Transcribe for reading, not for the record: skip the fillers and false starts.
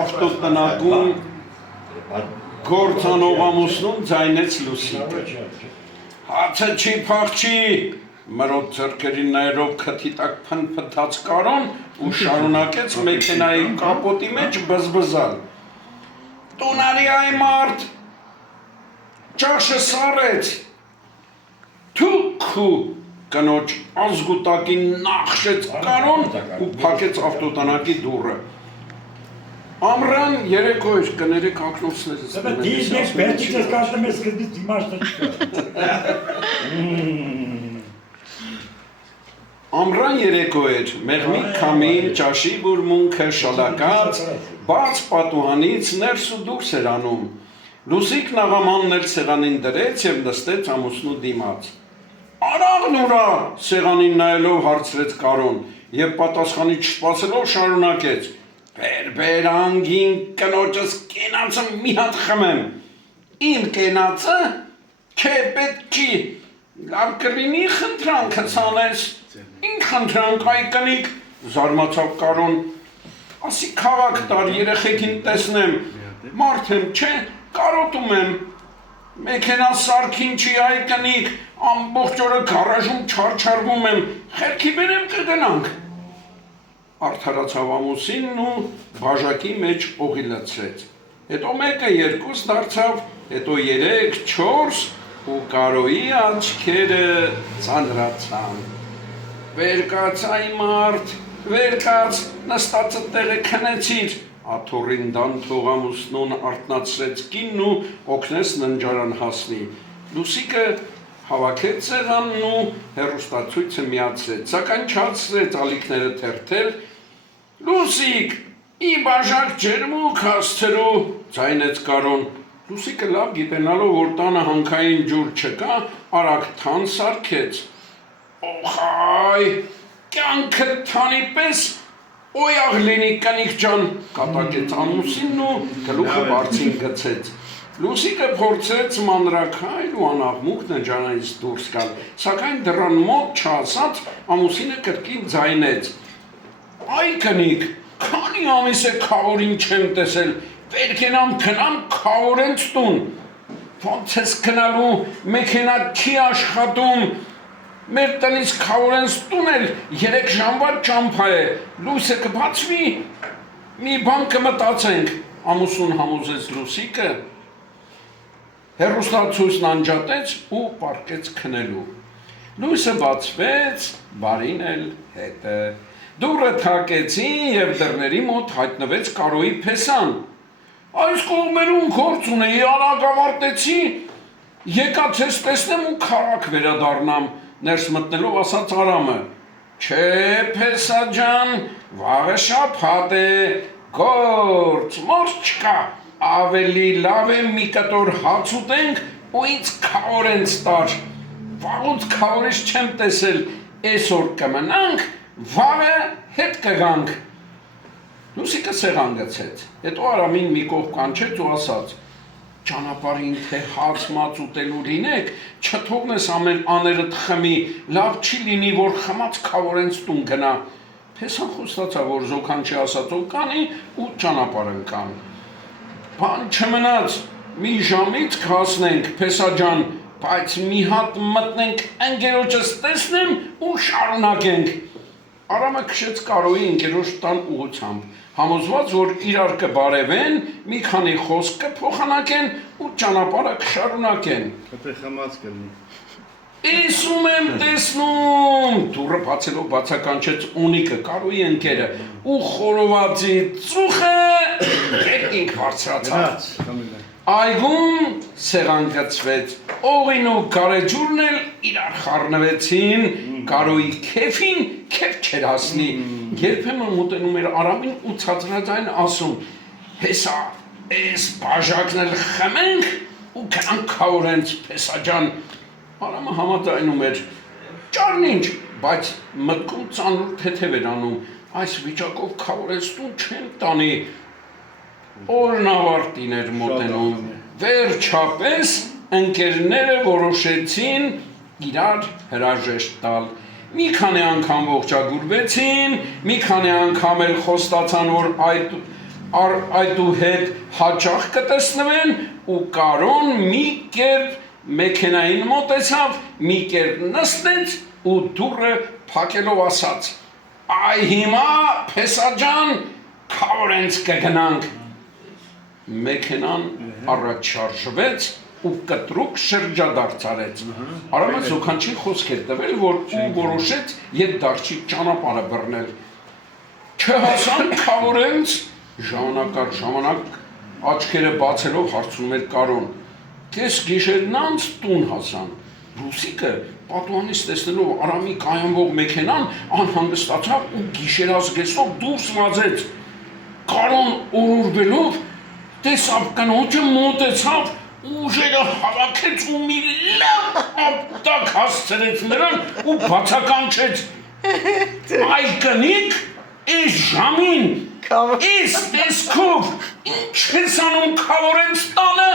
ավտոտնակում գործանող ամուսնուն ձայնեց Լուսիկը։ Հացը չի փախչի, մրոտ ձեռքերին նայելով քթի տակ փնփթաց Կարոն ու շարունակեց մեքենայի կապոտի մեջ բզբզալ։ Տունարի այ մարդ, ճաշը սառեց, թուքու կնոջ ազգուտակին նախշեց Կարոն ու փակեց ավտոտնակի դուռը։ Ամռան երեկո էր կներեք ակնոցներս։ Դիզնես բերտիկս կաշտում ես կդից իմաշտը չկա։ Ամռան երեկո էր, մեղմի քամին, ճաշի բուրմունքը շալակած, բաց պատուհանից ներս ու դուրս էր անում։ Լուսիկն աղամանն էլ սեղանին դրեց և նստեց ամուսնու դիմաց։ Արաղն ուրա, սեղանին նայելով հարցրեց Կարոն և պատասխանի չսպասելով շարունակեց. Բեր անգին կնոջս կենացը մի հատ խմեմ։ Իմ կենացը, չէ պետք չի, լավ կլինի խնդրանքս անես։ Ինչ խնդրանք այ կնիկ, զարմացավ Կարոն։ Ասի քաղաք տար երեխեքին տեսնեմ, մարդ եմ, չէ, կարոտում եմ։ Մեքենա սարքին չի այ կնիկ, ամբողջ օրը գարաժում չարչարվում եմ, խելքի բերեմ կգնանք։ Արդարացավ ամուսինն ու բաժակի մեջ օղի լցրեց։ Հետո մեկը երկուս դարձավ, հետո 3, 4 ու Կարոյի աչքերը ծանրացան։ Վեր կաց այ մարդ, վեր կաց, նստածը տեղը քնեցիր։ Աթոռին դան թող ամուսնուն արթնացրեց կինն ու օգնեց ննջարան հասնի։ Լուսիկը հավաքեց սեղանն ու հեռուստացույցը միացրեց, սակայն չհասցրեց ալիքները թերթել։ Լուսիկ, ի բաժակ ջերմուկ հասցրու, ձայնեց Կարոն։ Լուսիկը լավ գիտենալով, որ տանը հանքային ջուր չկա, արագ թան սարքեց։ Օխայ, կյանքը թանի պես օյաղ լինի կնիկ ջան, կատակեց ամուսինն ու գլուխը բարձին գցեց։ Լուսիկը փորձեց մանրաքայլ ու անաղմուկ նջարանից դուրս գալ, սակայն դռան մոտ չհասած ամուսինը կրկին ձայնեց. Այ կնիկ, քանի ամիս է քավորին չեմ տեսել, վեր կենամ քնամ քավորենց տուն։ Ոնց ես քնալու, մեքենա չի աշխատում, մեր տնից քավորենց տուն էլ 3 ժամվա ճամփա է, լույսը կբացվի, մի բան կմտածենք, ամուսնուն համոզեց Լուսիկը, հեռուստացույցն անջատեց ու պառկեց քնելու։ Լույսը բացվեց, բարին էլ հետը։ Դուռը թակեցին և դռների մոտ հայտնվեց Կարոյի փեսան։ Այս կողմերում գործ ունեի, արագ ավարտեցի, եկած ես տեսնեմ ու քաղաք վերադառնամ, ներս մտնելով ասաց Արամը. Չէ, փեսա ջան, վաղը շաբաթ է, գործ, մորջ չկա, ավելի լավ է մի կտոր հաց ուտենք ու ինձ քավորենց տար։ Վաղուց քավորից չեմ տեսել, այսօր կմնանք, վաղը հետ կգանք։ Լուսիկը սեղան գցեց, հետո Արամին մի կողմ կանչեց ու ասաց. Ճանապարհին թե հաց մաց ուտելու լինեք, չթողնես ամեն աներդ խմի, լավ չի լինի, որ խմած քավորենց տուն գնա։ Փեսան խոստացավ, որ զոքանչի ասածով կանի ու ճանապարհ ընկան։ Բան չմնաց, մի ժամից կհասնենք, Փեսա ջան, բայց մի հատ մտնենք, ընկերոջս տեսնեմ ու շարունակենք։ Արամը քշեց Կարոյի ընկերոջ տան ուղղությամբ, համոզված, որ իրար կբարևեն, մի քանի խոսք կփոխանակեն ու ճանապարհը կշարունակեն։ Եթե խմած կլինի։ Իսում եմ տեսնում, դուռը բացելով բացականչեց Օնիկը, Կարոյի ընկերը, ու խորովածի ծուխը երկինք բարձրացավ։ Այգում սեղան գցվեց, օղին ու գարեջուրն էլ իրար խառնվեցին, Կարոյի քեֆին քեֆ չէր հասնի, երբեմն մոտենում էր Արամին ու ցածրաձայն ասում. Փեսա, այս բաժակն էլ խմենք ու գնանք քավորենց, Փեսա ջան։ Արամը համաձայնում էր, ճարնինչ, բայց մտքում ծանր թեթև էր անում, այս վիճակով քավորենց տուն չեմ տանի։ Օրն ավարտին էր մոտենում, վերջապես ընկերները որոշեցին իրար հրաժեշտ տալ։ մի քանի անգամ ողջագուրվեցին, մի քանի անգամ էլ խոստացան, որ այդուհետ հաճախ կտեսնվեն ու Կարոն մի կերպ մեքենային մոտեցավ, մի կերպ նստեց ու դուռը փակելով ասաց. «Այ հիմա Փեսաջան, քավորենց կգնանք»։ Մեքենան առաջ շարժվեց ու կտրուկ շրջադարձ արեց։ Արամը զոքանչի խոսք էր տվել, որ ու որոշեց ետ դարձի ճանապարհը բռնել։ Չհասան քավորենց, ժամանակ առ ժամանակ աչքերը բացելով հարցնում էր Կարոն։ Կես գիշերն անց տուն հասան։ Ռուսիկը պատուհանից տեսնելով Արամի կայանվող մեքենան անհանգստացավ ու գիշերազգեսով դուրս վազեց։ Կարոն օրորվելով տեսավ կնոջը մոտեցավ, ուժերը հավաքեց ու մի լավ ապտակ հասցրեց նրան ու բացականչեց. «Այ կնիկ, այս ժամին, այս տեսքով, ինչ ես անում քավորենց տանը»։